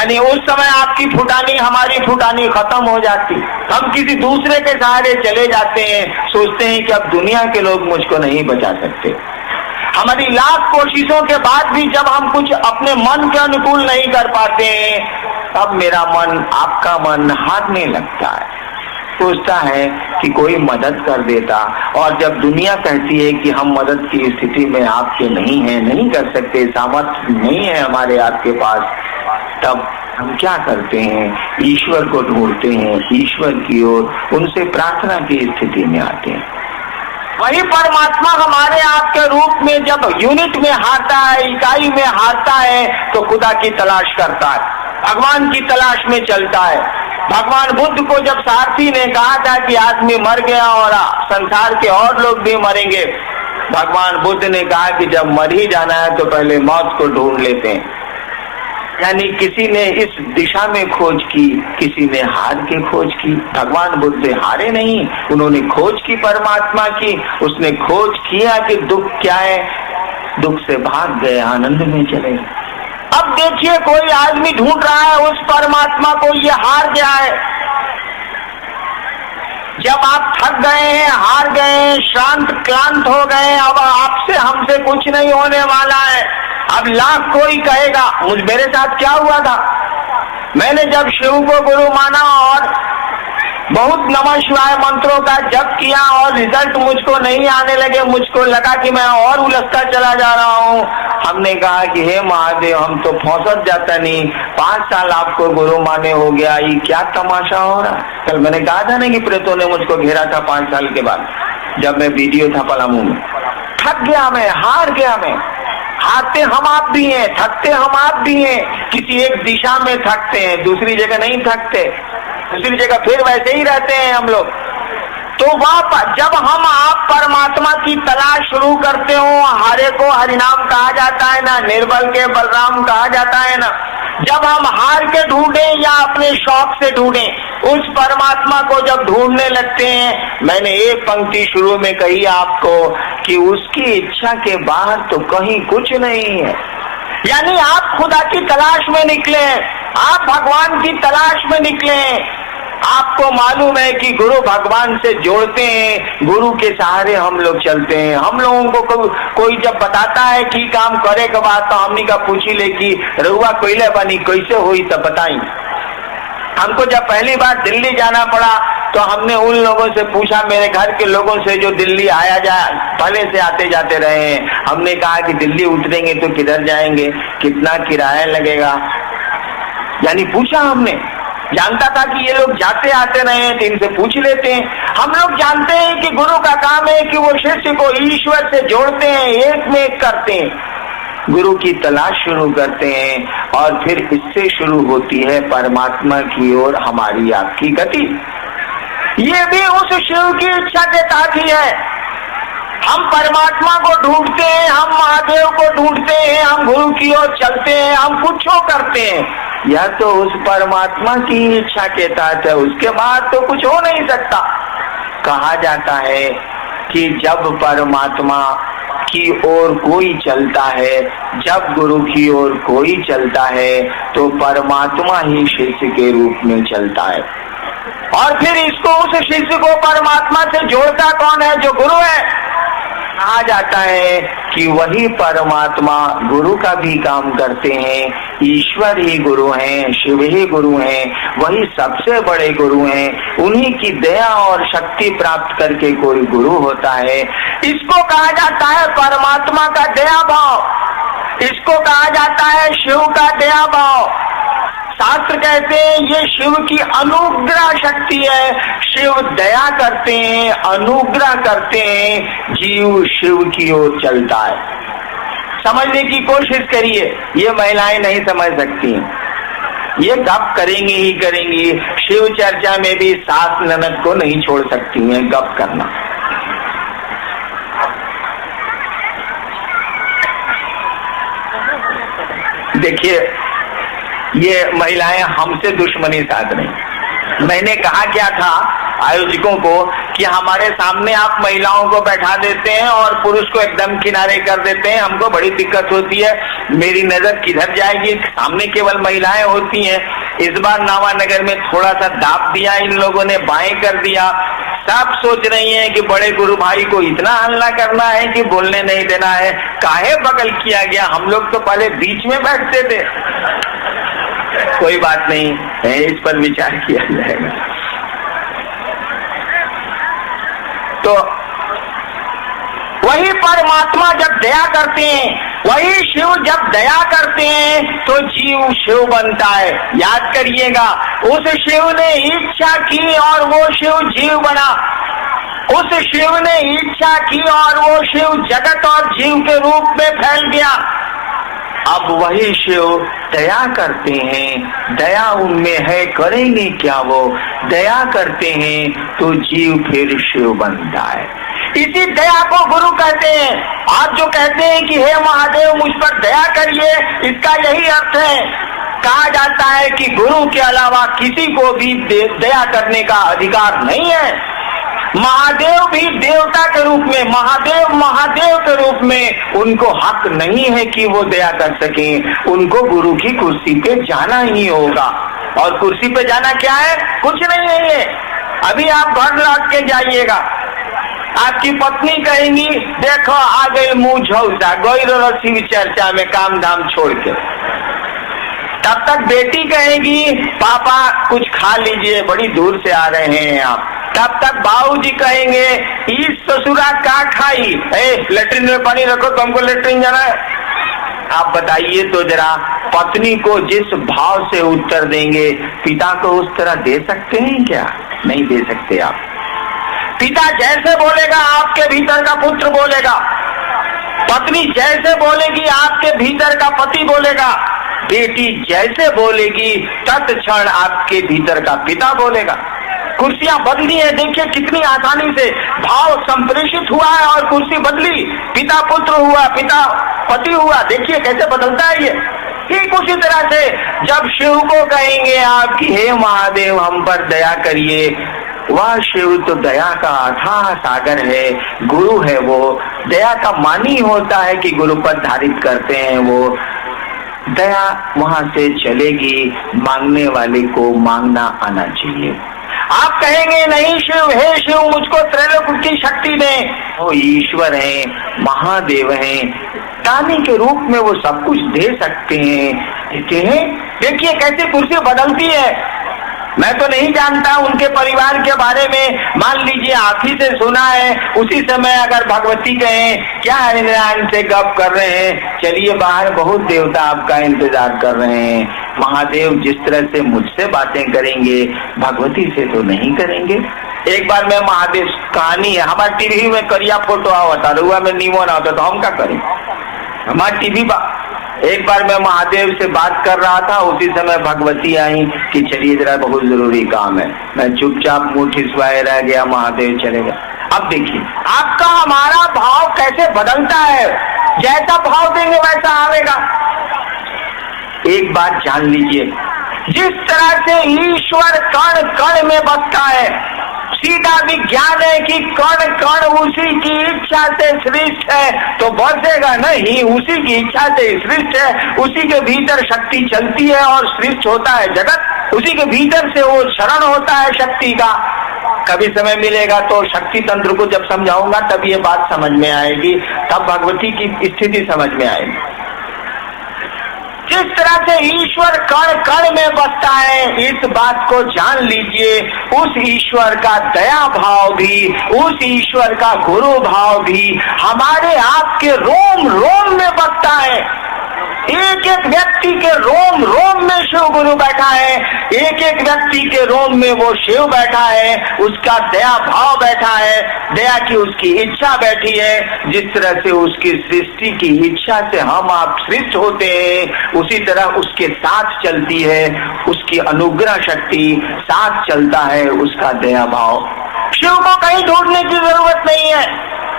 यानी उस समय आपकी फुटानी हमारी फुटानी खत्म हो जाती, हम किसी दूसरे के सहारे चले जाते हैं, सोचते हैं कि अब दुनिया के लोग मुझको नहीं बचा सकते। हमारी लाख कोशिशों के बाद भी जब हम कुछ अपने मन के अनुकूल नहीं कर पाते हैं, तब मेरा मन, आपका मन हारने लगता है, सोचता है कि कोई मदद कर देता। और जब दुनिया कहती है कि हम मदद की स्थिति में आपके नहीं हैं, नहीं कर सकते, सामर्थ्य नहीं है हमारे आपके पास, तब हम क्या करते हैं? ईश्वर को ढूंढते हैं, ईश्वर की ओर उनसे प्रार्थना की स्थिति में आते हैं। वही परमात्मा हमारे आपके रूप में जब यूनिट में हारता है, इकाई में हारता है, तो खुदा की तलाश करता है, भगवान की तलाश में चलता है। भगवान बुद्ध को जब सारथी ने कहा था कि आदमी मर गया और संसार के और लोग भी मरेंगे, भगवान बुद्ध ने कहा कि जब मर ही जाना है तो पहले मौत को ढूंढ लेते हैं। यानी किसी ने इस दिशा में खोज की, किसी ने हार के खोज की। भगवान बुद्ध हारे नहीं, उन्होंने खोज की परमात्मा की। उसने खोज किया कि दुख क्या है, दुख से भाग गए, आनंद में चले। अब देखिए कोई आदमी ढूंढ रहा है उस परमात्मा को, ये हार गया है। जब आप थक गए हैं, हार गए हैं, शांत क्लांत हो गए, अब आपसे हमसे कुछ नहीं होने वाला है, अब लाख कोई कहेगा। मेरे साथ क्या हुआ था, मैंने जब शिव को गुरु माना और बहुत नमः शिवाय मंत्रों का जप किया और रिजल्ट मुझको नहीं आने लगे, मुझको लगा कि मैं और उलझता चला जा रहा हूँ। हमने कहा कि हे महादेव, हम तो फौसत जाता नहीं, 5 साल आपको गुरु माने हो गया, ये क्या तमाशा हो रहा है। कल मैंने कहा था ना कि प्रेतों ने मुझको घेरा था 5 साल के बाद, जब मैं वीडियो था पलामू में। थक गया मैं, हार गया मैं। हारते हम आप भी हैं, थकते हम आप भी हैं। किसी एक दिशा में थकते हैं, दूसरी जगह नहीं थकते, दूसरी जगह फिर वैसे ही रहते हैं हम लोग। तो वह जब हम आप परमात्मा की तलाश शुरू करते हो, हारे को हरिनाम कहा जाता है ना, निर्बल के बलराम कहा जाता है ना। जब हम हार के ढूंढें या अपने शौक से ढूंढें, उस परमात्मा को जब ढूंढने लगते हैं, मैंने एक पंक्ति शुरू में कही आपको कि उसकी इच्छा के बाहर तो कहीं कुछ नहीं है। यानी आप खुदा की तलाश में निकले, आप भगवान की तलाश में निकले। आपको मालूम है कि गुरु भगवान से जोड़ते हैं, गुरु के सहारे हम लोग चलते हैं। हम लोगों को कोई जब बताता है कि काम करे के बाद, तो हमने का पूछी ले कि रहुआ कोयले बनी कैसे हुई, तब बताई। हमको जब पहली बार दिल्ली जाना पड़ा तो हमने उन लोगों से पूछा, मेरे घर के लोगों से जो दिल्ली आया जाए, पहले से आते जाते रहे हैं। हमने कहा कि दिल्ली उतरेंगे तो किधर जाएंगे, कितना किराया लगेगा, यानी पूछा हमने। जानता था कि ये लोग जाते आते रहे हैं तो इनसे पूछ लेते हैं। हम लोग जानते हैं कि गुरु का काम है कि वो शिष्य को ईश्वर से जोड़ते हैं, एक में एक करते हैं, गुरु की तलाश शुरू करते हैं और फिर इससे शुरू होती है परमात्मा की ओर हमारी आपकी गति। ये भी उस शिव की इच्छा के तहत ही है। हम परमात्मा को ढूंढते हैं, हम महादेव को ढूंढते हैं, हम गुरु की ओर चलते हैं, हम कुछ करते हैं, यह तो उस परमात्मा की इच्छा के तहत है, उसके बाद तो कुछ हो नहीं सकता। कहा जाता है कि जब परमात्मा की ओर कोई चलता है, जब गुरु की ओर कोई चलता है, तो परमात्मा ही शिष्य के रूप में चलता है। और फिर इसको, उस शिष्य को परमात्मा से जोड़ता कौन है? जो गुरु है। कहा जाता है कि वही परमात्मा गुरु का भी काम करते हैं। ईश्वर ही गुरु हैं, शिव ही गुरु हैं, वही सबसे बड़े गुरु हैं। उन्हीं की दया और शक्ति प्राप्त करके कोई गुरु होता है। इसको कहा जाता है परमात्मा का दया भाव, इसको कहा जाता है शिव का दया भाव। शास्त्र कहते हैं ये शिव की अनुग्रह शक्ति है। शिव दया करते हैं, अनुग्रह करते हैं, जीव शिव की ओर चलता है। समझने की कोशिश करिए, ये महिलाएं नहीं समझ सकती, ये गप करेंगी ही करेंगी। शिव चर्चा में भी सास ननद को नहीं छोड़ सकती हैं गप करना। देखिए, ये महिलाएं हमसे दुश्मनी साध रही। मैंने कहा क्या था आयोजकों को कि हमारे सामने आप महिलाओं को बैठा देते हैं और पुरुष को एकदम किनारे कर देते हैं, हमको बड़ी दिक्कत होती है, मेरी नजर किधर जाएगी, सामने केवल महिलाएं होती हैं। इस बार नावानगर में थोड़ा सा दाब दिया इन लोगों ने, बाएं कर दिया। सब सोच रही हैं कि बड़े गुरु भाई को इतना हल्ला करना है कि बोलने नहीं देना है, काहे बगल किया गया, हम लोग तो पहले बीच में बैठते थे। कोई बात नहीं है, इस पर विचार किया जाएगा। तो वही परमात्मा जब दया करते हैं, वही शिव जब दया करते हैं तो जीव शिव बनता है। याद करिएगा, उस शिव ने इच्छा की और वो शिव जीव बना, उस शिव ने इच्छा की और वो शिव जगत और जीव के रूप में फैल गया। अब वही शिव दया करते हैं, दया उनमें है, करेंगे क्या वो, दया करते हैं तो जीव फिर शिव बनता है। इसी दया को गुरु कहते हैं। आप जो कहते हैं कि हे महादेव मुझ पर दया करिए, इसका यही अर्थ है। कहा जाता है कि गुरु के अलावा किसी को भी दया करने का अधिकार नहीं है। महादेव भी देवता के रूप में, महादेव के रूप में उनको हक नहीं है कि वो दया कर सके। उनको गुरु की कुर्सी पे जाना ही होगा। और कुर्सी पे जाना क्या है? कुछ नहीं है ये। अभी आप घर लौट के जाइएगा, आपकी पत्नी कहेंगी देखो आ गई मुंह झौसा, गई रसी चर्चा में काम धाम छोड़ के। तब तक बेटी कहेगी पापा कुछ खा लीजिए, बड़ी दूर से आ रहे हैं आप। तब तक बाबूजी कहेंगे इस ससुरा का खाई, लेटरिन में पानी रखो, तुमको लेटरिन जाना है। आप बताइए तो जरा, पत्नी को जिस भाव से उत्तर देंगे पिता को उस तरह दे सकते हैं क्या? नहीं दे सकते आप। पिता जैसे बोलेगा आपके भीतर का पुत्र बोलेगा, पत्नी जैसे बोलेगी आपके भीतर का पति बोलेगा, बेटी जैसे बोलेगी तत्क्षण आपके भीतर का पिता बोलेगा। कुर्सियां बदली है, देखिए कितनी आसानी से भाव संप्रेषित हुआ है और कुर्सी बदली, पिता पुत्र हुआ, पिता पति हुआ। देखिए कैसे बदलता है ये। ठीक उसी तरह से जब शिव को कहेंगे आप कि हे महादेव हम पर दया करिए, वह शिव तो दया का अथाह सागर है, गुरु है वो। दया का मानी होता है कि गुरु पर धारित करते हैं वो। दया वहां से चलेगी, मांगने वाले को मांगना आना चाहिए। आप कहेंगे नहीं शिव, हे शिव मुझको त्रैलोक की शक्ति दे, वो ईश्वर है, महादेव है, दानी के रूप में वो सब कुछ दे सकते हैं। देखिए कैसे कुर्सी बदलती है। मैं तो नहीं जानता उनके परिवार के बारे में, मान लीजिए आप ही से सुना है, उसी समय अगर भगवती कहें क्या हरिनारायण से गप कर रहे हैं, चलिए बाहर बहुत देवता आपका इंतजार कर रहे हैं। महादेव जिस तरह से मुझसे बातें करेंगे भगवती से तो नहीं करेंगे। एक बार मैं महादेव कहानी है, हमारे टीवी में करिया फोटो आवता, रुआ में नीमो ना होता तो हम क्या करें, हमारे टीवी। एक बार मैं महादेव से बात कर रहा था, उसी समय भगवती आई कि चलिए जरा बहुत जरूरी काम है। मैं चुपचाप मुंह ठिसवाए रह गया, महादेव चले गए। अब देखिए आपका हमारा भाव कैसे बदलता है, जैसा भाव देंगे वैसा आवेगा। एक बात जान लीजिए, जिस तरह से ईश्वर कण कण में बसता है, सीधा विज्ञान है कि कण कण उसी की इच्छा से सृष्ट है, तो बसेगा नहीं, उसी की इच्छा से सृष्ट है। उसी के भीतर शक्ति चलती है और सृष्ट होता है जगत, उसी के भीतर से वो शरण होता है शक्ति का। कभी समय मिलेगा तो शक्ति तंत्र को जब समझाऊंगा तब ये बात समझ में आएगी, तब भगवती की स्थिति समझ में आएगी। जिस तरह से ईश्वर कण कण में बसता है, इस बात को जान लीजिए। उस ईश्वर का दया भाव भी, उस ईश्वर का गुरु भाव भी हमारे आपके रोम रोम में बसता है। एक एक व्यक्ति के रोम रोम में शिव गुरु बैठा है, एक एक व्यक्ति के रोम में वो शिव बैठा है, उसका दया भाव बैठा है, दया की उसकी इच्छा बैठी है। जिस तरह से उसकी सृष्टि की इच्छा से हम आप सृष्ट होते हैं, उसी तरह उसके साथ चलती है उसकी अनुग्रह शक्ति, साथ चलता है उसका दया भाव। शिव को कहीं ढूंढने की जरूरत नहीं है,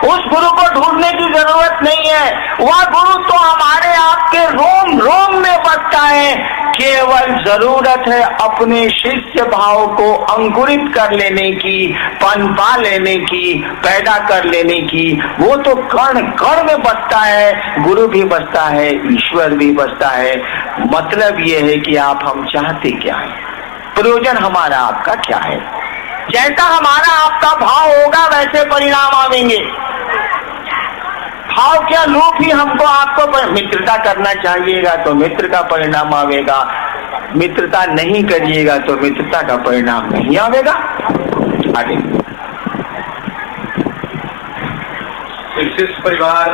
उस गुरु को ढूंढने की जरूरत नहीं है। वह गुरु तो हमारे आपके रोम रोम में बसता है। केवल जरूरत है अपने शिष्य भाव को अंकुरित कर लेने की, पनपा लेने की, पैदा कर लेने की। वो तो कण कण में बसता है, गुरु भी बसता है, ईश्वर भी बसता है। मतलब ये है कि आप हम चाहते क्या है, प्रयोजन हमारा आपका क्या है। जैसा हमारा आपका भाव होगा वैसे परिणाम आवेंगे। भाव क्या लोग ही हमको आपको मित्रता करना चाहिएगा तो मित्र का परिणाम आवेगा, मित्रता नहीं करिएगा तो मित्रता का परिणाम नहीं आवेगा। आगे शिष्य परिवार,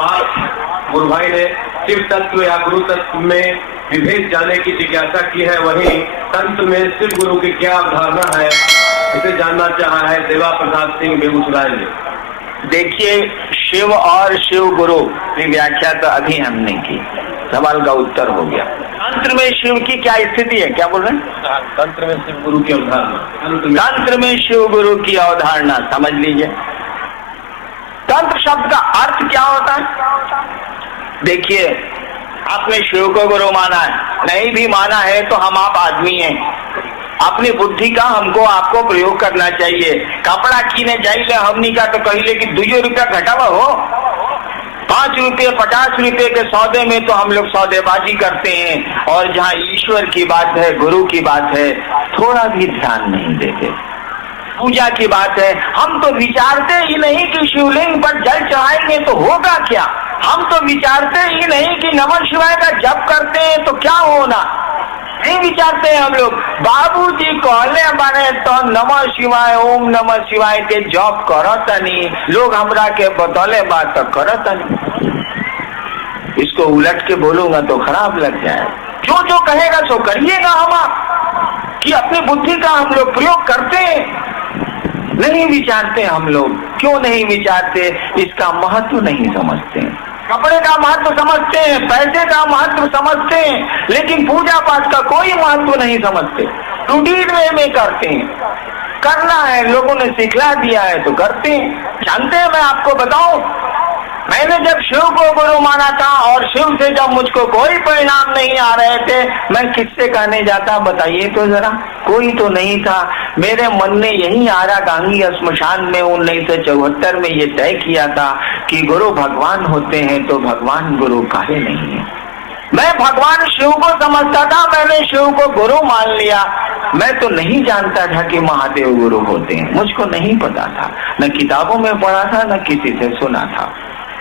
आप गुरु भाई ने शिव तत्व या गुरु तत्व में विभेद जाने की जिज्ञासा की है, वहीं तंत्र में शिव गुरु की क्या अवधारणा है इसे जानना चाहा है देवा प्रसाद सिंह बेगूसराय ने। देखिए, शिव और शिव गुरु की व्याख्या तो अभी हमने की, सवाल का उत्तर हो गया। तंत्र में शिव की क्या स्थिति है, क्या बोल रहे हैं? तंत्र में शिव गुरु की अवधारणा, तंत्र में शिव गुरु की अवधारणा समझ लीजिए। तंत्र शब्द का अर्थ क्या होता है? देखिए, आपने शिव को गुरु माना है, नहीं भी माना है तो हम आप आदमी हैं, अपनी बुद्धि का हमको आपको प्रयोग करना चाहिए। कपड़ा कीने जाइए हमनी का तो कहिले कि 2 रुपया घटावा हो, 5 रुपये 50 रुपये के सौदे में तो हम लोग सौदेबाजी करते हैं। और जहाँ ईश्वर की बात है, गुरु की बात है, थोड़ा भी ध्यान नहीं देते। पूजा की बात है, हम तो विचारते ही नहीं कि शिवलिंग पर जल चढ़ाएंगे तो होगा क्या। हम तो विचारते ही नहीं कि नमः शिवाय का जप करते हैं तो क्या होना, नहीं विचारते हैं हम लोग। बाबूजी कहले बने तो नमः शिवाय, ओम नमः शिवाय के जप करतनी, लोग हमरा के बतौले बात तो करतनी। इसको उलट के बोलूंगा तो खराब लग जाए। जो जो कहेगा सो करिएगा हम आप, कि अपनी बुद्धि का हम लोग प्रयोग करते हैं, नहीं विचारते हम लोग। क्यों नहीं विचारते? इसका महत्व नहीं समझते। कपड़े का महत्व समझते हैं, पैसे का महत्व समझते हैं, लेकिन पूजा पाठ का कोई महत्व नहीं समझते। रूटीन में करते हैं, करना है, लोगों ने सिखला दिया है तो करते हैं। जानते हैं, मैं आपको बताऊं, मैंने जब शिव को गुरु माना था और शिव से जब मुझको कोई परिणाम नहीं आ रहे थे, मैं किससे कहने जाता बताइए तो जरा। कोई तो नहीं था। मेरे मन ने यही आरा गांगी श्मशान में 1974 में ये तय किया था कि गुरु भगवान होते हैं तो भगवान गुरु काहे नहीं है। मैं भगवान शिव को समझता था, मैंने शिव को गुरु मान लिया। मैं तो नहीं जानता था कि महादेव गुरु होते हैं, मुझको नहीं पता था, न किताबों में पढ़ा था न किसी से सुना था।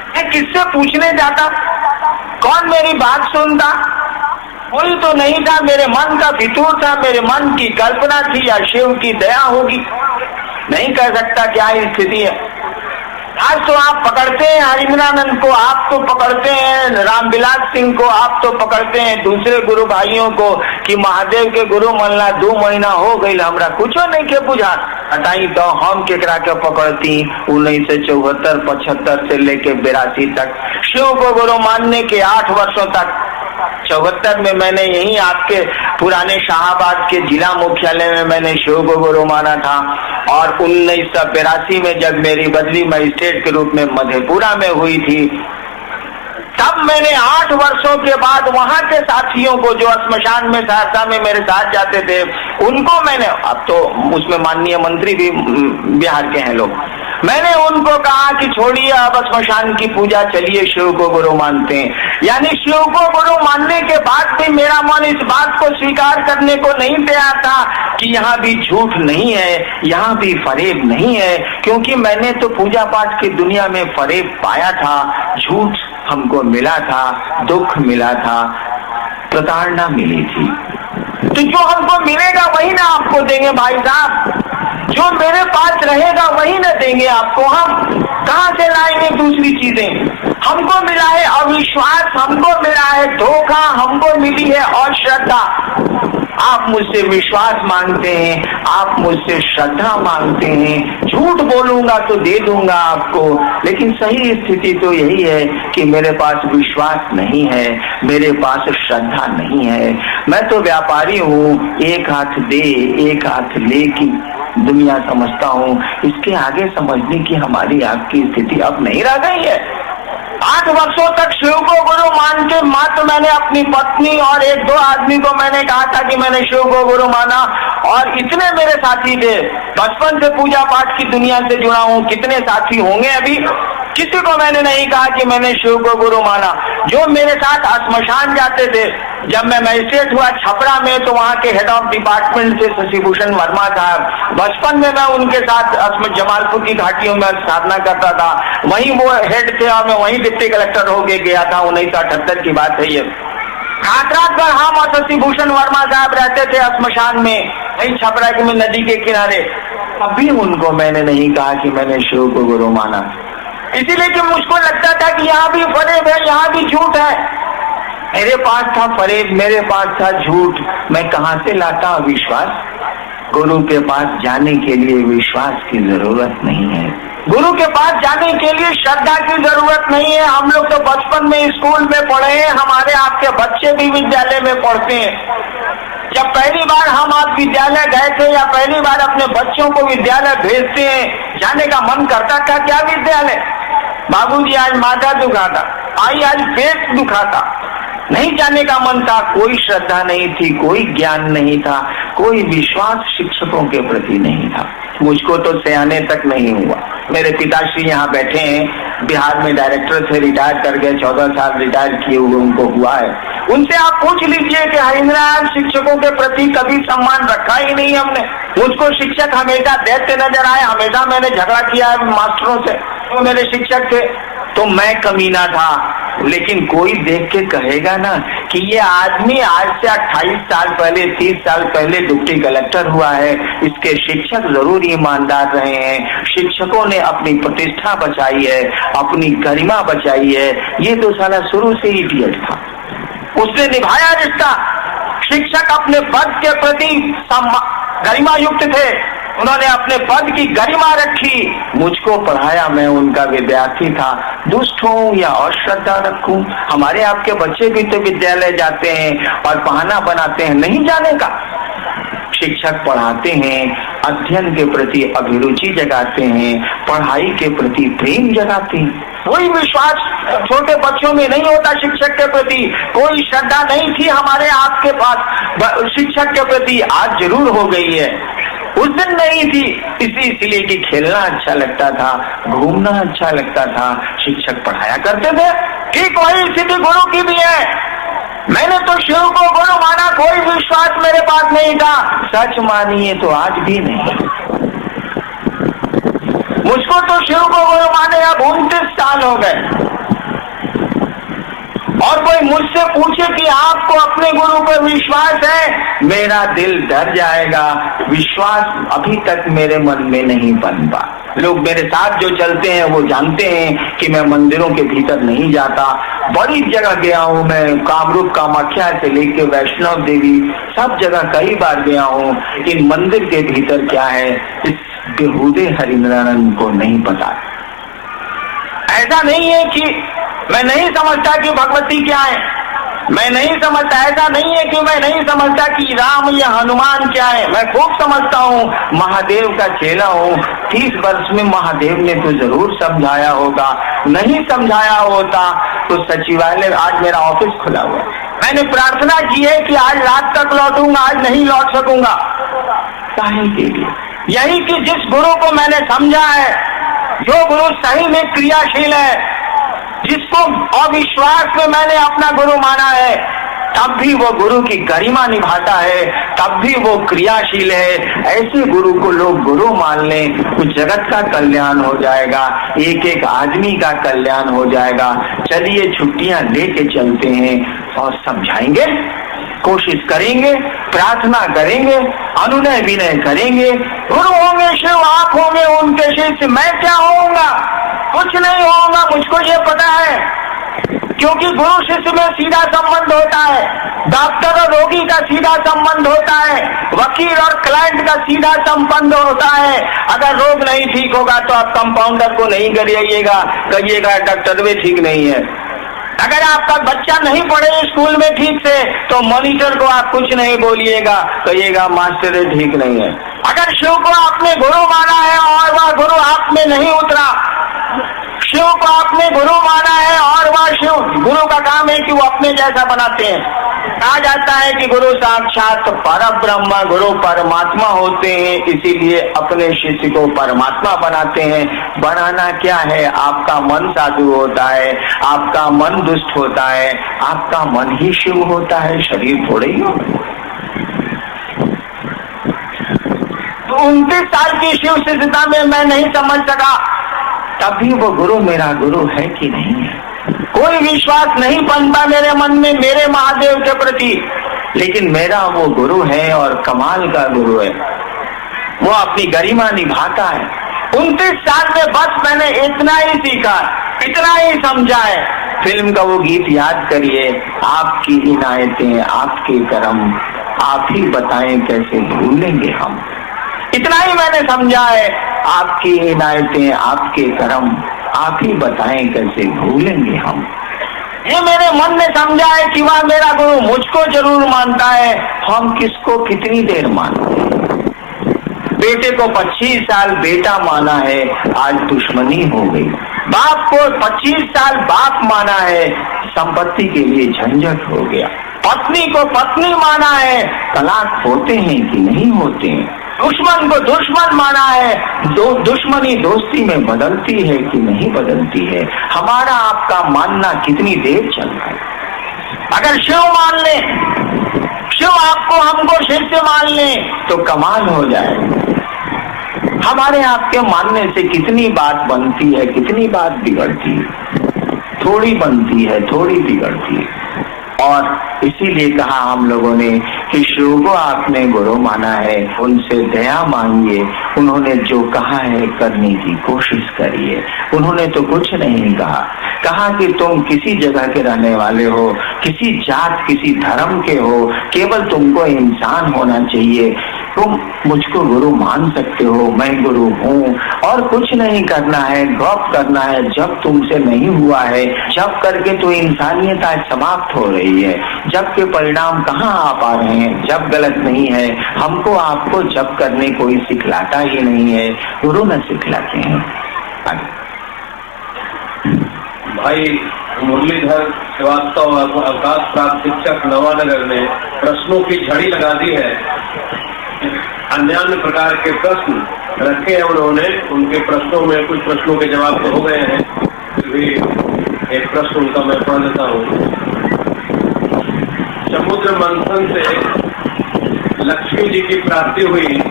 मैं किससे पूछने जाता, कौन मेरी बात सुनता? कोई तो नहीं था। मेरे मन का फितूर था, मेरे मन की कल्पना थी या शिव की दया होगी, नहीं कह सकता क्या स्थिति है। आज तो आप पकड़ते हैं हरिमनानंद को, आप तो पकड़ते हैं रामविलास सिंह को, आप तो पकड़ते हैं दूसरे गुरु भाइयों को कि महादेव के गुरु मनला 2 महीना हो गई, हमरा कुछ नहीं के बुझा। बताई तो हम केकरा के पकड़ती 1974 75 से लेके 82 तक। शिव को गुरु मानने के 8 वर्षों तक, 74 में मैंने यही आपके पुराने शाहबाद के जिला मुख्यालय में मैंने शिव को गुरु माना था। और 1982 में जब मेरी बदली मजिस्ट्रेट के रूप में मधेपुरा में हुई थी, तब मैंने 8 वर्षों के बाद वहां के साथियों को जो श्मशान में सहरसा में मेरे साथ जाते थे, उनको मैंने, अब तो उसमें माननीय मंत्री भी बिहार के हैं लोग, मैंने उनको कहा कि छोड़िए अब श्मशान की पूजा, चलिए शिव को गुरु मानते हैं। यानी शिव को गुरु मानने के बाद भी मेरा मन इस बात को स्वीकार करने को नहीं तैयार था कि यहाँ भी झूठ नहीं है, यहाँ भी फरेब नहीं है। क्योंकि मैंने तो पूजा पाठ की दुनिया में फरेब पाया था, झूठ हमको मिला था, दुख मिला था, प्रताड़ना मिली थी। तो जो हमको मिलेगा वही ना आपको देंगे भाई साहब, जो मेरे पास रहेगा वही न देंगे आपको। हम कहाँ से लाएंगे दूसरी चीजें? हमको मिला है अविश्वास, हमको मिला है धोखा, हमको मिली है अश्रद्धा। आप मुझसे विश्वास मांगते हैं, आप मुझसे श्रद्धा मांगते हैं। झूठ बोलूंगा तो दे दूंगा आपको, लेकिन सही स्थिति तो यही है कि मेरे पास विश्वास नहीं है, मेरे पास श्रद्धा नहीं है। मैं तो व्यापारी हूँ, एक हाथ दे एक हाथ ले की दुनिया समझता हूँ। इसके आगे समझने की हमारी आपकी स्थिति अब नहीं रह गई है। 8 वर्षों तक शिव को गुरु मान के मात्र मैंने अपनी पत्नी और 1-2 आदमी को मैंने कहा था कि मैंने शिव को गुरु माना, और इतने मेरे साथी थे। बचपन से पूजा पाठ की दुनिया से जुड़ा हूं, कितने साथी होंगे अभी, किसी को मैंने नहीं कहा कि मैंने शिव को गुरु माना। जो मेरे साथ श्मशान जाते थे, जब मैं मजिस्ट्रेट हुआ छपरा में, तो वहां के हेड ऑफ डिपार्टमेंट थे शशिभूषण वर्मा साहब। बचपन में मैं उनके साथ जमालपुर की घाटियों में साधना करता था, वहीं वो हेड थे और मैं वहीं डिप्टी कलेक्टर होके गया था। 1978 की बात है ये। रात भर हम और शशिभूषण वर्मा साहब रहते थे श्मशान में, वहीं छपरा में नदी के किनारे। अभी उनको मैंने नहीं कहा कि मैंने शिव को गुरु माना, इसीलिए कि मुझको लगता था कि यहाँ भी फरेब है, यहाँ भी झूठ है। मेरे पास था फरेब, मेरे पास था झूठ, मैं कहाँ से लाता विश्वास? गुरु के पास जाने के लिए विश्वास की जरूरत नहीं है, गुरु के पास जाने के लिए श्रद्धा की जरूरत नहीं है। हम लोग तो बचपन में स्कूल में पढ़े हैं, हमारे आपके बच्चे भी विद्यालय में पढ़ते हैं। जब पहली बार हम आप विद्यालय गए थे या पहली बार अपने बच्चों को विद्यालय भेजते हैं, जाने का मन करता था क्या विद्यालय? बाबूजी आज माथा दुखाता, आई आज पेट दुखाता, नहीं जाने का मन था। कोई श्रद्धा नहीं थी, कोई ज्ञान नहीं था, कोई विश्वास शिक्षकों के प्रति नहीं था। मुझको तो सयाने तक नहीं हुआ। मेरे पिताश्री यहाँ बैठे हैं, बिहार में डायरेक्टर थे, रिटायर कर गए, 14 साल रिटायर किए हुए उनको हुआ है। उनसे आप पूछ लीजिए कि हरिंद्र शिक्षकों के प्रति कभी सम्मान रखा ही नहीं हमने। मुझको शिक्षक हमेशा दैत्य नजर आए, हमेशा मैंने झगड़ा किया है मास्टरों से, वो मेरे शिक्षक थे, तो मैं कमीना था। लेकिन कोई देख के कहेगा ना कि ये आदमी आज से 28 साल पहले, 30 साल पहले डिप्टी कलेक्टर हुआ है, इसके शिक्षक जरूर ईमानदार रहे हैं, शिक्षकों ने अपनी प्रतिष्ठा बचाई है, अपनी गरिमा बचाई है। ये तो साला शुरू से ही इडियट था, उसने निभाया रिश्ता। शिक्षक अपने पद के प्रति गरिमा युक्त थे, उन्होंने अपने पद की गरिमा रखी। मुझको पढ़ाया, मैं उनका विद्यार्थी था। दुष्ट हूँ या अश्रद्धा रखूं? हमारे आपके बच्चे भी तो विद्यालय जाते हैं और बहाना बनाते हैं नहीं जाने का। शिक्षक पढ़ाते हैं, अध्ययन के प्रति अभिरुचि जगाते हैं, पढ़ाई के प्रति प्रेम जगाते हैं। कोई विश्वास छोटे बच्चों में नहीं होता शिक्षक के प्रति, कोई श्रद्धा नहीं थी हमारे आपके पास शिक्षक के प्रति। आज जरूर हो गई है, उस दिन नहीं थी। इसलिए कि खेलना अच्छा लगता था, घूमना अच्छा लगता था, शिक्षक पढ़ाया करते थे। ठीक वही स्थिति गुरु की भी है। मैंने तो शिव को गुरु माना, कोई विश्वास मेरे पास नहीं था। सच मानिए तो आज भी नहीं। मुझको तो शिव को गुरु माने अब 29 साल हो गए, और कोई मुझसे पूछे कि आपको अपने गुरु पर विश्वास है, मेरा दिल डर जाएगा। विश्वास अभी तक मेरे मन में नहीं बन पा। लोग मेरे साथ जो चलते हैं वो जानते हैं कि मैं मंदिरों के भीतर नहीं जाता। बड़ी जगह गया हूँ मैं, कामरूप कामाख्या से लेके वैष्णव देवी सब जगह कई बार गया हूँ, लेकिन मंदिर के भीतर क्या है इस बेहुदे हरिनारायण को नहीं पता। ऐसा नहीं है कि मैं नहीं समझता कि भगवती क्या है, मैं नहीं समझता। ऐसा नहीं है कि मैं नहीं समझता कि राम या हनुमान क्या है, मैं खूब समझता हूँ। महादेव का चेला हूँ। 30 वर्ष में महादेव ने तो जरूर समझाया होगा, नहीं समझाया होता तो सचिवालय आज मेरा ऑफिस खुला हुआ। मैंने प्रार्थना की है कि आज रात तक लौटूंगा, आज नहीं लौट सकूंगा। काहे के लिए? यही कि जिस गुरु को मैंने समझा है, जो गुरु सही में क्रियाशील है, जिसको अविश्वास में मैंने अपना गुरु माना है, तब भी वो गुरु की गरिमा निभाता है, तब भी वो क्रियाशील है। ऐसे गुरु को लोग गुरु मान लें तो जगत का कल्याण हो जाएगा, एक एक आदमी का कल्याण हो जाएगा। चलिए छुट्टियां लेके चलते हैं और समझाएंगे, कोशिश करेंगे, प्रार्थना करेंगे, अनुनय विनय करेंगे। गुरु होंगे शिव, आप होंगे उनके शिष्य, मैं क्या होऊंगा? कुछ नहीं होगा, मुझको ये पता है, क्योंकि गुरु शिष्य में सीधा संबंध होता है, डॉक्टर और रोगी का सीधा संबंध होता है, वकील और क्लाइंट का सीधा संबंध होता है। अगर रोग नहीं ठीक होगा तो आप कंपाउंडर को नहीं करिएगा, कहिएगा डॉक्टर भी ठीक नहीं है। अगर आपका बच्चा नहीं पढ़े स्कूल में ठीक से तो मॉनिटर को आप कुछ नहीं बोलिएगा, कहिएगा मास्टर ठीक नहीं है। अगर शिव को आपने गुरु माना है और वह गुरु आप में नहीं उतरा, शिव को आपने गुरु माना है और वह शिव गुरु का काम है कि वो अपने जैसा बनाते हैं। कहा जाता है कि गुरु साक्षात परब्रह्म, गुरु परमात्मा होते हैं, इसीलिए अपने शिष्य को परमात्मा बनाते हैं। बनाना क्या है? आपका मन साधु होता है, आपका मन दुष्ट होता है, आपका मन ही शिव होता है, शरीर थोड़े ही होता है। तो 29 साल की शिव शिष्यता में मैं नहीं समझ सका, तभी वो गुरु मेरा गुरु है कि नहीं है। कोई विश्वास नहीं बनता मेरे मन में मेरे महादेव के प्रति, लेकिन मेरा वो गुरु है और कमाल का गुरु है, वो अपनी गरिमा निभाता है। 29 साल में बस मैंने इतना ही सीखा, इतना ही समझा है। फिल्म का वो गीत याद करिए, आपकी इनायतें आपके करम, आप ही बताएं कैसे भूलेंगे हम। इतना ही मैंने समझा है, आपकी इनायतें आपके करम, आप ही बताएं कैसे भूलेंगे हम। ये मेरे मन ने समझा है कि वह मेरा गुरु मुझको जरूर मानता है, हम किसको कितनी देर मानते हैं। बेटे को 25 साल बेटा माना है, आज दुश्मनी हो गई। बाप को 25 साल बाप माना है, संपत्ति के लिए झंझट हो गया। पत्नी को पत्नी माना है, तलाक होते हैं कि नहीं होते हैं। दुश्मन को दुश्मन माना है, दुश्मनी दोस्ती में बदलती है कि नहीं बदलती है। हमारा आपका मानना कितनी देर चल रहा है। अगर शिव मान ले, शिव आपको हमको शिष्य मान ले तो कमाल हो जाए। हमारे आपके मानने से कितनी बात बनती है, कितनी बात बिगड़ती है। थोड़ी बनती है, थोड़ी बिगड़ती है। और इसीलिए कहा हम लोगों ने कि शिव को आपने गुरु माना है, उनसे दया मांगिए, उन्होंने जो कहा है करने की कोशिश करिए। उन्होंने तो कुछ नहीं कहा, कहा कि तुम किसी जगह के रहने वाले हो, किसी जात किसी धर्म के हो, केवल तुमको इंसान होना चाहिए, तुम मुझको गुरु मान सकते हो, मैं गुरु हूँ, और कुछ नहीं करना है, गौप करना है। जब तुमसे नहीं हुआ है, जब करके तो इंसानियत आज समाप्त हो रही है। जब के परिणाम कहाँ आ पा रहे हैं, जब गलत नहीं है। हमको आपको जब करने कोई सिखलाता ही नहीं है, गुरु न सिखलाते हैं। भाई मुरलीधर श्रीवास्तव अवकाश प्राप्त शिक्षक नवानगर ने प्रश्नों की झड़ी लगा दी है। अन्य प्रकार के प्रश्न रखे हैं उन्होंने, उनके प्रश्नों में कुछ प्रश्नों के जवाब तो हो गए हैं, फिर भी एक प्रश्न उनका मैं पढ़ देता हूँ। समुद्र मंथन से लक्ष्मी जी की प्राप्ति हुई,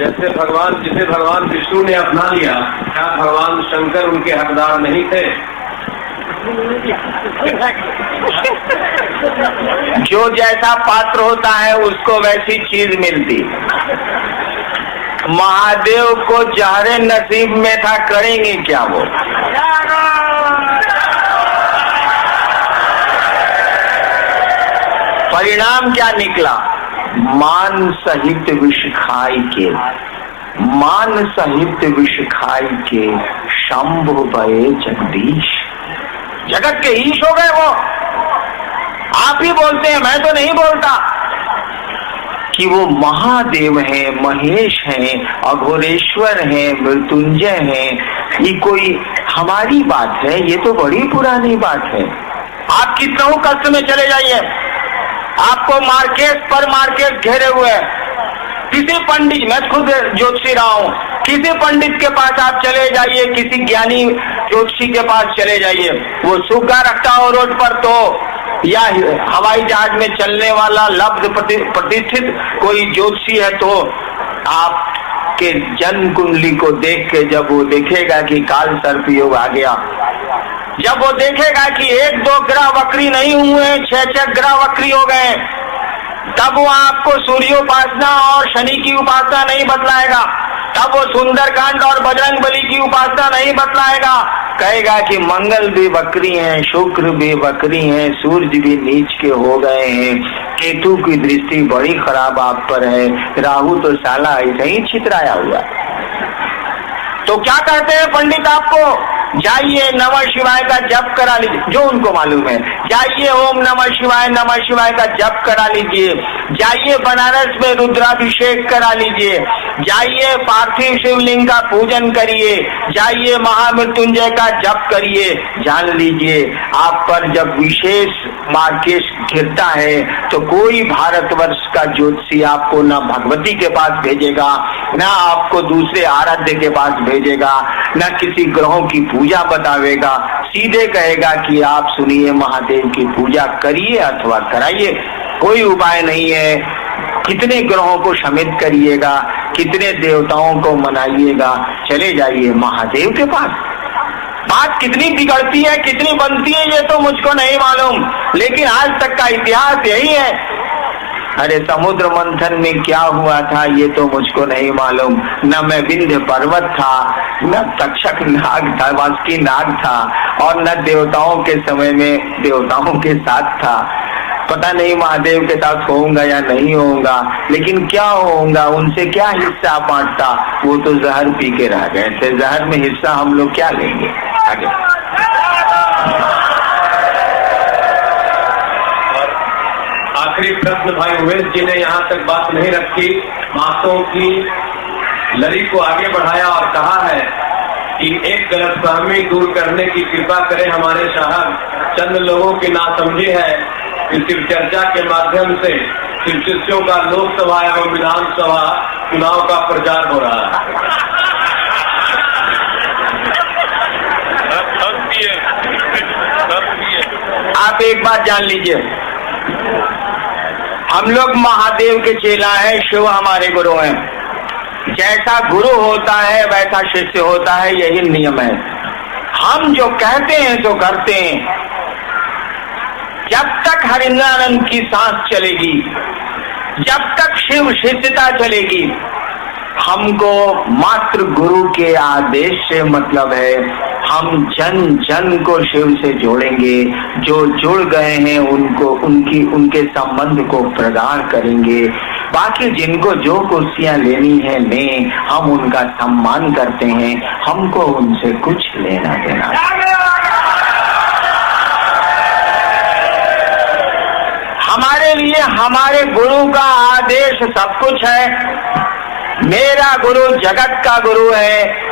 जिसे भगवान विष्णु ने अपना लिया, क्या भगवान शंकर उनके हकदार नहीं थे? जो जैसा पात्र होता है उसको वैसी चीज मिलती। महादेव को जहरे नसीब में था, करेंगे क्या वो? परिणाम क्या निकला? मान सहित विष खाई के, मान सहित विष खाई के, शंभु भये जगदीश। जगत के ईश हो गए वो। आप ही बोलते हैं, मैं तो नहीं बोलता, कि वो महादेव हैं, महेश हैं, अघोरेश्वर हैं, मृत्युंजय हैं। ये कोई हमारी बात है? ये तो बड़ी पुरानी बात है। आप कितनों कष्ट में चले जाइए, आपको मार्केट पर मार्केट घेरे हुए, किसी पंडित, मैं खुद ज्योतिषी रहा हूँ, किसी पंडित के पास आप चले जाइए, किसी ज्ञानी ज्योतिषी के पास चले जाइए, वो सुग्गा रखता हो रोड पर तो, या हवाई जहाज में चलने वाला लब्ध प्रतिष्ठित कोई ज्योतिषी है तो आपके जन्म कुंडली को देख के जब वो देखेगा कि काल सर्प योग आ गया, जब वो देखेगा कि 1-2 ग्रह वक्री नहीं हुए, 6-6 ग्रह वक्री हो गए, तब वो आपको सूर्योपासना और शनि की उपासना नहीं बतलाएगा, तब वो सुंदरकांड और बजरंगबली की उपासना नहीं बतलाएगा। कहेगा कि मंगल भी वक्री हैं, शुक्र भी वक्री हैं, सूर्य भी नीच के हो गए हैं, केतु की दृष्टि बड़ी खराब आप पर है, राहु तो साला ऐसे ही छितराया हुआ। तो क्या कहते हैं पंडित आपको? जाइए नमः शिवाय का जप करा लीजिए, जो उनको मालूम है। जाइए ओम नमः शिवाय का जप करा लीजिए। जाइए बनारस में रुद्राभिषेक करा लीजिए। जाइए पार्थिव शिवलिंग का पूजन करिए। जाइए महामृत्युंजय का जप करिए। जान लीजिए आप पर जब विशेष मार्केश गिरता है तो कोई भारतवर्ष का ज्योतिषी आपको न भगवती के पास भेजेगा, न आपको दूसरे आराध्य के पास भेजेगा, न किसी ग्रहों की पूजा बतावेगा। सीधे कहेगा कि आप सुनिए महादेव की पूजा करिए अथवा कराइए, कोई उपाय नहीं है। कितने ग्रहों को शमित करिएगा, कितने देवताओं को मनाइएगा, चले जाइए महादेव के पास। बात कितनी बिगड़ती है, कितनी बनती है, ये तो मुझको नहीं मालूम, लेकिन आज तक का इतिहास यही है। अरे समुद्र मंथन में क्या हुआ था ये तो मुझको नहीं मालूम। न मैं विंध्य पर्वत था, न तक्षक नाग था, वासुकी नाग था, और न देवताओं के समय में देवताओं के साथ था। पता नहीं महादेव के साथ होऊंगा या नहीं होऊंगा, लेकिन क्या होऊंगा, उनसे क्या हिस्सा बांटता, वो तो जहर पी के रह गए थे। जहर में हिस्सा हम लोग क्या लेंगे। आगे आखिरी प्रश्न भाई उमेश जी ने यहाँ तक बात नहीं रखी, बातों की लड़ी को आगे बढ़ाया और कहा है कि एक गलतफहमी दूर करने की कृपा करें हमारे साहब। चंद लोगों की नासमझी है कि शिव चर्चा के माध्यम से शिव शिष्यों का लोकसभा एवं विधानसभा चुनाव का प्रचार हो रहा है। आप एक बात जान लीजिए, हम लोग महादेव के चेला हैं, शिव हमारे गुरु हैं। जैसा गुरु होता है वैसा शिष्य होता है, यही नियम है। हम जो कहते हैं तो करते हैं। जब तक हरिंद्रानंद की सांस चलेगी, जब तक शिव शिष्यता चलेगी, हमको मात्र गुरु के आदेश से मतलब है। हम जन जन को शिव से जोड़ेंगे, जो जुड़ गए हैं उनको उनके संबंध को प्रगाढ़ करेंगे। बाकी जिनको जो कुर्सियां लेनी है लें, हम उनका सम्मान करते हैं, हमको उनसे कुछ लेना देना। हमारे लिए हमारे गुरु का आदेश सब कुछ है। मेरा गुरु जगत का गुरु है,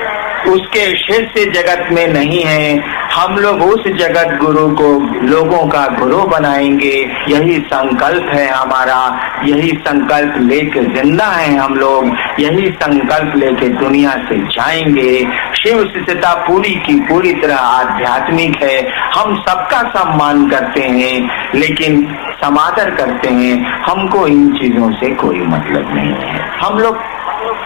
उसके शिष्य जगत में नहीं है। हम लोग उस जगत गुरु को लोगों का गुरु बनाएंगे, यही संकल्प है हमारा। यही संकल्प लेके जिंदा है हम लोग, यही संकल्प लेके दुनिया से जाएंगे। शिव शिष्यता पूरी की पूरी तरह आध्यात्मिक है। हम सबका सम्मान करते हैं, लेकिन समादर करते हैं। हमको इन चीजों से कोई मतलब नहीं है। हम लोग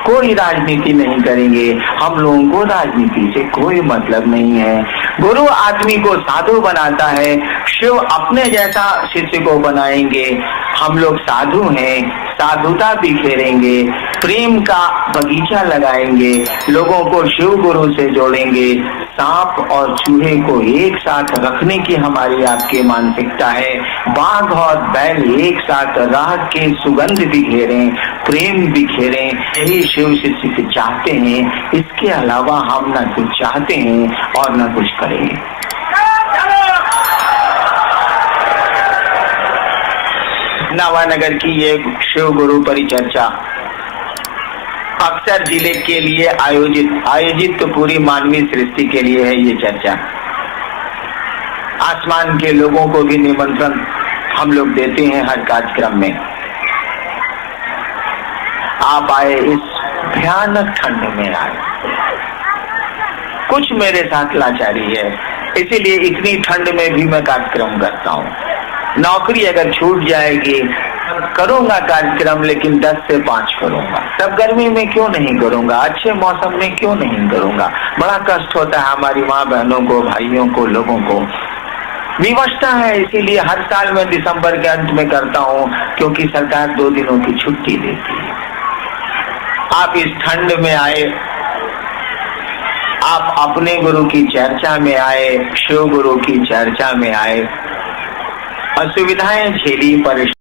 कोई राजनीति नहीं करेंगे, हम लोगों को राजनीति से कोई मतलब नहीं है। गुरु आदमी को साधु बनाता है, शिव अपने जैसा शिष्य को बनाएंगे। हम लोग साधु हैं, साधुता बिखेरेंगे, प्रेम का बगीचा लगाएंगे, लोगों को शिव गुरु से जोड़ेंगे। सांप और चूहे को एक साथ रखने की हमारी आपकी मानसिकता है। बाघ और बैल एक साथ रह के सुगंध बिखेरें, प्रेम बिखेरें, यही शिव शिष्य चाहते हैं। इसके अलावा हम न कुछ चाहते हैं और न कुछ करेंगे। नवानगर की ये शिव गुरु परिचर्चा अक्सर जिले के लिए आयोजित तो पूरी मानवीय सृष्टि के लिए है ये चर्चा। आसमान के लोगों को भी निमंत्रण हम लोग देते हैं हर कार्यक्रम में। आप आए, इस भयानक ठंड में आए। कुछ मेरे साथ लाचारी है, इसीलिए इतनी ठंड में भी मैं कार्यक्रम करता हूँ। नौकरी अगर छूट जाएगी करूंगा कार्यक्रम, लेकिन 10 से 5 करूंगा। तब गर्मी में क्यों नहीं करूंगा, अच्छे मौसम में क्यों नहीं करूंगा। बड़ा कष्ट होता है हमारी माँ बहनों को, भाइयों को, लोगों को। विवशता है, इसीलिए हर साल मैं दिसंबर के अंत में करता हूँ, क्योंकि सरकार 2 दिनों की छुट्टी देती है। आप इस ठंड में आए, आप अपने गुरु की चर्चा में आए, शिव गुरु की चर्चा में आए, असुविधाएं झेली, परेशानी